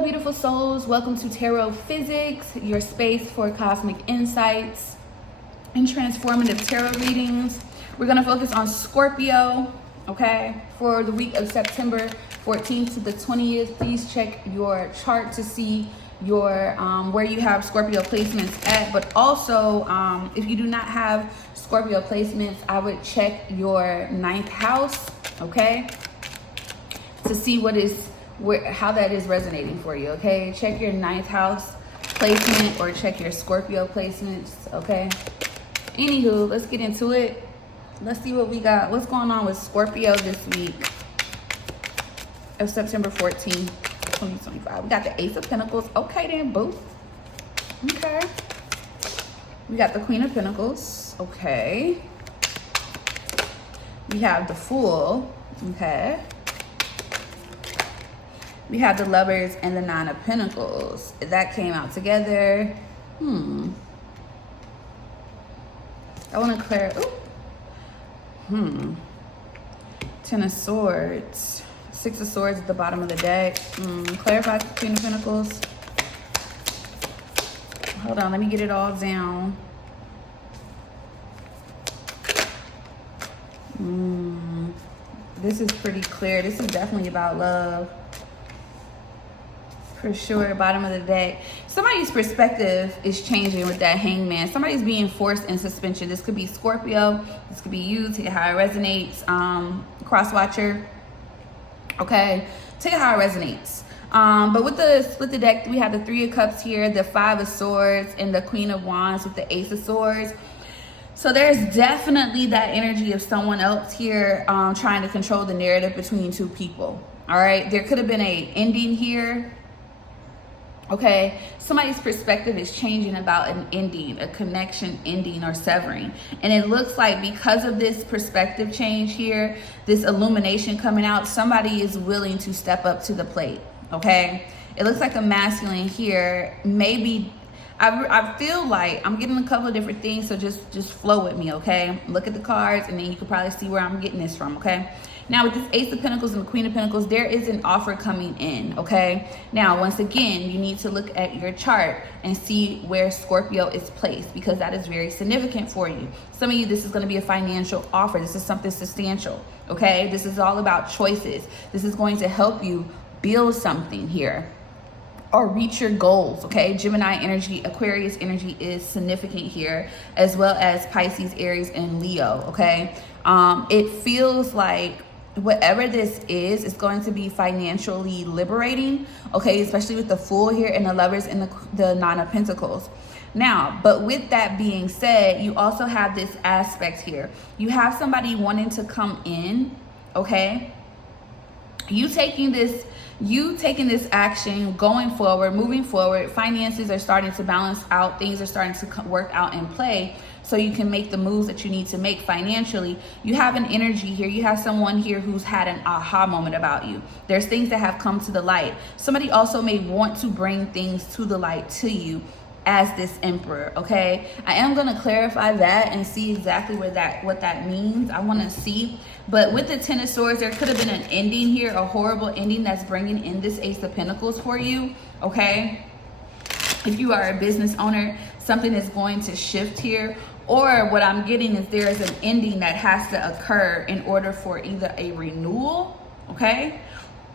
Hello, beautiful souls. Welcome to Tarophysics, your space for cosmic insights and transformative tarot readings. We're going to focus on Scorpio, okay, for the week of September 14th to the 20th. Please check your chart to see your where you have Scorpio placements at, but also if you do not have Scorpio placements, I would check your 9th house, okay, to see how that is resonating for you, okay? Check your 9th house placement or check your Scorpio placements, okay? Anywho, let's get into it. Let's see what we got. What's going on with Scorpio this week of September 14th, 2025? We got the Ace of Pentacles. Okay then, boo. Okay. We got the Queen of Pentacles. Okay. We have the Fool. Okay. We have the Lovers and the Nine of Pentacles. That came out together. I want to clear. Ten of Swords. Six of Swords at the bottom of the deck. Clarify the Queen of Pentacles. Hold on, let me get it all down. This is pretty clear. This is definitely about love. For sure, bottom of the deck. Somebody's perspective is changing with that Hangman. Somebody's being forced in suspension. This could be Scorpio. This could be you. Take it how it resonates. Cross-watcher. Okay. Take it how it resonates. But with the deck, we have the Three of Cups here, the Five of Swords, and the Queen of Wands with the Ace of Swords. So there's definitely that energy of someone else here trying to control the narrative between two people. All right. There could have been an ending here. Okay, somebody's perspective is changing about an ending, a connection ending or severing. And it looks like because of this perspective change here, this illumination coming out, somebody is willing to step up to the plate, okay? It looks like a masculine here. Maybe, I feel like I'm getting a couple of different things, so just flow with me, okay? Look at the cards and then you can probably see where I'm getting this from, okay? Now, with this Ace of Pentacles and the Queen of Pentacles, there is an offer coming in, okay? Now, once again, you need to look at your chart and see where Scorpio is placed because that is very significant for you. Some of you, this is going to be a financial offer. This is something substantial, okay? This is all about choices. This is going to help you build something here or reach your goals, okay? Gemini energy, Aquarius energy is significant here, as well as Pisces, Aries, and Leo, okay? It feels like whatever this is going to be financially liberating, okay, especially with the Fool here and the Lovers and the Nine of Pentacles. Now, but with that being said, you also have this aspect here. You have somebody wanting to come in, okay? You taking this action, going forward, moving forward, finances are starting to balance out, things are starting to work out and play so you can make the moves that you need to make financially. You have an energy here. You have someone here who's had an aha moment about you. There's things that have come to the light. Somebody also may want to bring things to the light to you as this Emperor, okay? I am going to clarify that and see exactly what that means. I want to see. But with the Ten of Swords, there could have been an ending here, a horrible ending that's bringing in this Ace of Pentacles for you, okay? If you are a business owner, something is going to shift here. Or what I'm getting is there is an ending that has to occur in order for either a renewal, okay,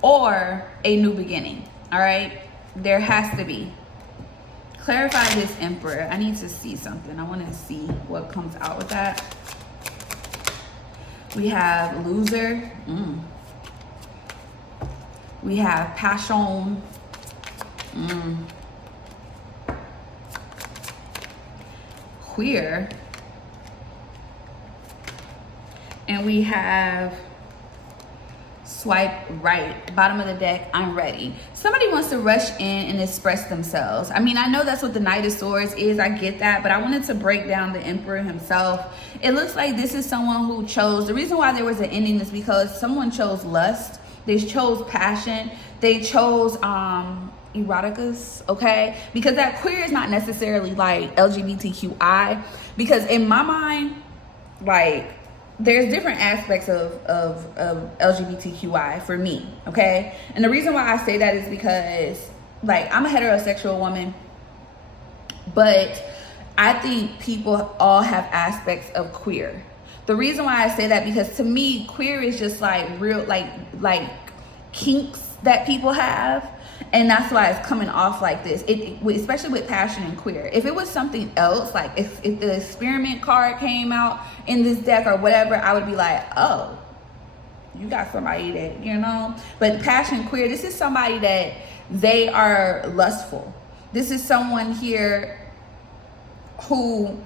or a new beginning, all right? There has to be. Clarify this Emperor. I need to see something. I want to see what comes out with that. We have Loser. We have Passion. Queer. And we have Swipe Right. Bottom of the deck, I'm ready. Somebody wants to rush in and express themselves. I mean, I know that's what the Knight of Swords is. I get that. But I wanted to break down the Emperor himself. It looks like this is someone who chose. The reason why there was an ending is because someone chose lust. They chose passion. They chose eroticas, okay? Because that queer is not necessarily like LGBTQI. Because in my mind, like, there's different aspects of LGBTQI for me, okay? And the reason why I say that is because Like, I'm a heterosexual woman, but I think people all have aspects of queer. The reason why I say that, because to me, queer is just like real, like kinks that people have. And that's why it's coming off like this, especially with passion and queer. If it was something else, like if the experiment card came out in this deck or whatever, I would be like, oh, you got somebody that, you know. But passion, queer, this is somebody that they are lustful. This is someone here who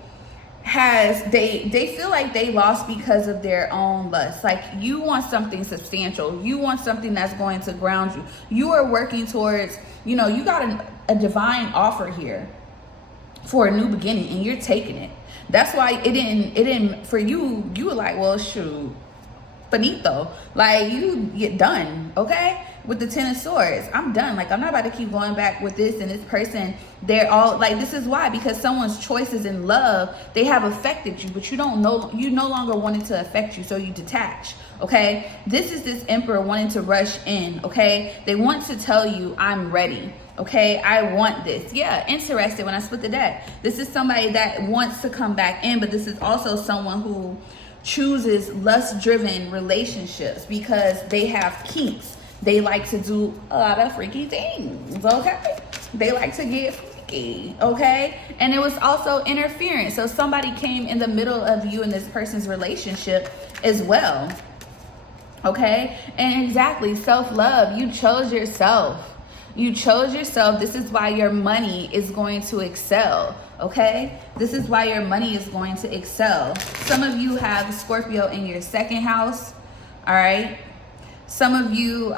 has, they feel like they lost because of their own lust. Like, you want something substantial. You want something that's going to ground you. You are working towards, you know, you got a divine offer here for a new beginning, and you're taking it. That's why it didn't for you. You were like, well, shoot, finito. Like, you get done, okay? With the 10 of swords, I'm done. Like, I'm not about to keep going back with this and this person. They're all like, this is why, because someone's choices in love, they have affected you, but you no longer want it to affect you, so you detach. Okay, this is this emperor wanting to rush in. Okay, they want to tell you, I'm ready. Okay, I want this. Yeah, interested when I split the deck. This is somebody that wants to come back in, but this is also someone who chooses lust-driven relationships because they have kinks. They like to do a lot of freaky things, okay? They like to get freaky, okay? And it was also interference. So somebody came in the middle of you and this person's relationship as well, okay? And exactly, self-love. You chose yourself. You chose yourself. This is why your money is going to excel, okay? This is why your money is going to excel. Some of you have Scorpio in your second house, all right? Some of you,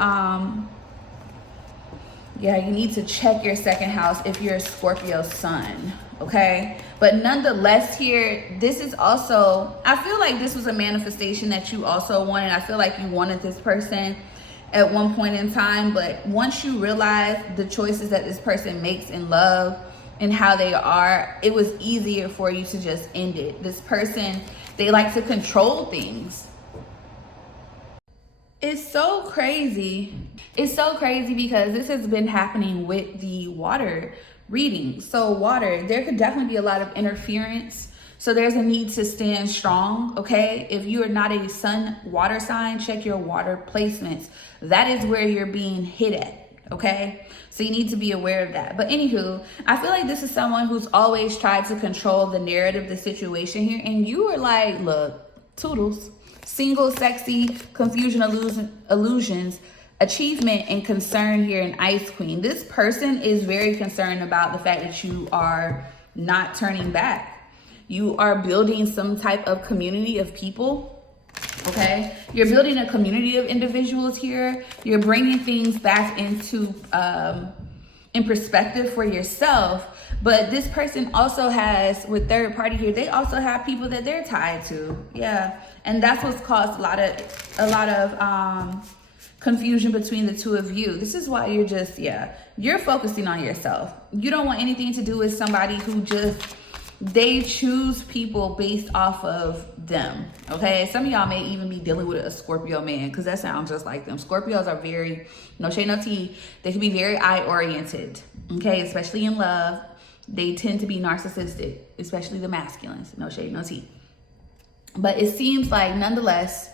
you need to check your second house if you're a Scorpio sun, okay? But nonetheless here, this is also, I feel like this was a manifestation that you also wanted. I feel like you wanted this person at one point in time, but once you realize the choices that this person makes in love and how they are, it was easier for you to just end it. This person, they like to control things. It's so crazy. It's so crazy because this has been happening with the water reading. So water, there could definitely be a lot of interference. So there's a need to stand strong, okay? If you are not a sun water sign, check your water placements. That is where you're being hit at, okay? So you need to be aware of that. But anywho, I feel like this is someone who's always tried to control the narrative, the situation here. And you were like, look, toodles. Single, sexy, confusion, illusions, achievement, and concern here in Ice Queen. This person is very concerned about the fact that you are not turning back. You are building some type of community of people, okay? You're building a community of individuals here. You're bringing things back into, in perspective for yourself. But this person also has, with third party here, they also have people that they're tied to. Yeah. And that's what's caused a lot of confusion between the two of you. This is why you're just, you're focusing on yourself. You don't want anything to do with somebody who just, they choose people based off of them, okay? Some of y'all may even be dealing with a Scorpio man, because that sounds just like them. Scorpios are very, no shade, no tea. They can be very eye-oriented, okay? Especially in love. They tend to be narcissistic, especially the masculines. No shade, no tea. But it seems like, nonetheless,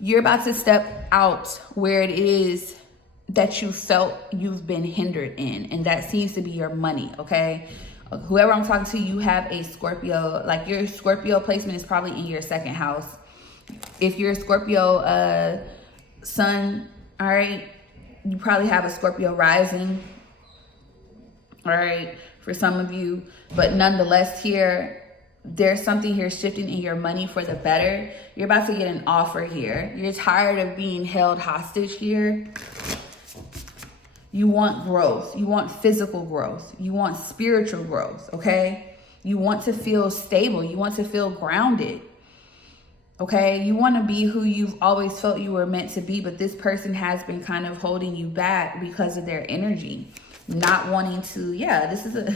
you're about to step out where it is that you felt you've been hindered in. And that seems to be your money, okay? Whoever I'm talking to, you have a Scorpio. Like, your Scorpio placement is probably in your second house. If you're a Scorpio sun, all right, you probably have a Scorpio rising, all right, for some of you. But nonetheless here, there's something here shifting in your money for the better. You're about to get an offer here. You're tired of being held hostage here. You want growth. You want physical growth. You want spiritual growth, okay? You want to feel stable. You want to feel grounded, okay? You want to be who you've always felt you were meant to be, but this person has been kind of holding you back because of their energy. Not wanting to, this is a,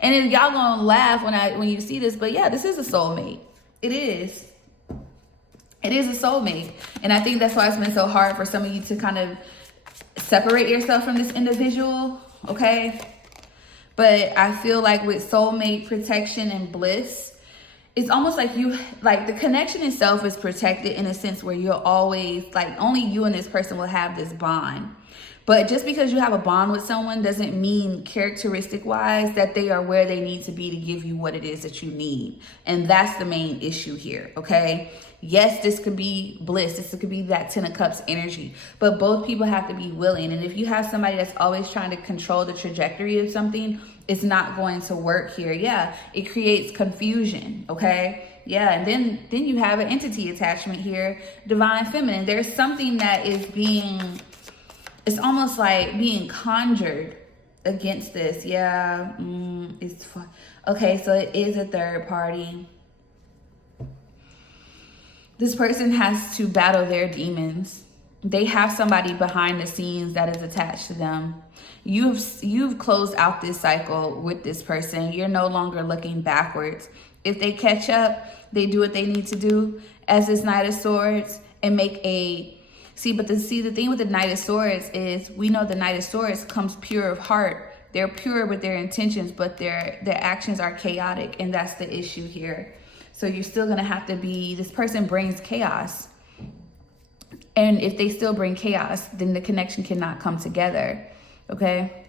and if y'all gonna laugh when you see this, but this is a soulmate. It is a soulmate. And I think that's why it's been so hard for some of you to kind of separate yourself from this individual, okay? But I feel like with soulmate protection and bliss, it's almost like the connection itself is protected in a sense where you're always, like, only you and this person will have this bond. But just because you have a bond with someone doesn't mean characteristic wise that they are where they need to be to give you what it is that you need. And that's the main issue here, okay? Yes, this could be bliss. This could be that 10 of Cups energy. But both people have to be willing. And if you have somebody that's always trying to control the trajectory of something, it's not going to work here. Yeah, it creates confusion, okay? Yeah, and then you have an entity attachment here, divine feminine. There's something that is being... it's almost like being conjured against this. Yeah, it's fun. Okay, so it is a third party. This person has to battle their demons. They have somebody behind the scenes that is attached to them. You've closed out this cycle with this person. You're no longer looking backwards. If they catch up, they do what they need to do as this Knight of Swords and make a... the thing with the Knight of Swords is we know the Knight of Swords comes pure of heart. They're pure with their intentions, but their actions are chaotic, and that's the issue here. So you're still going to have to be... this person brings chaos. And if they still bring chaos, then the connection cannot come together, okay?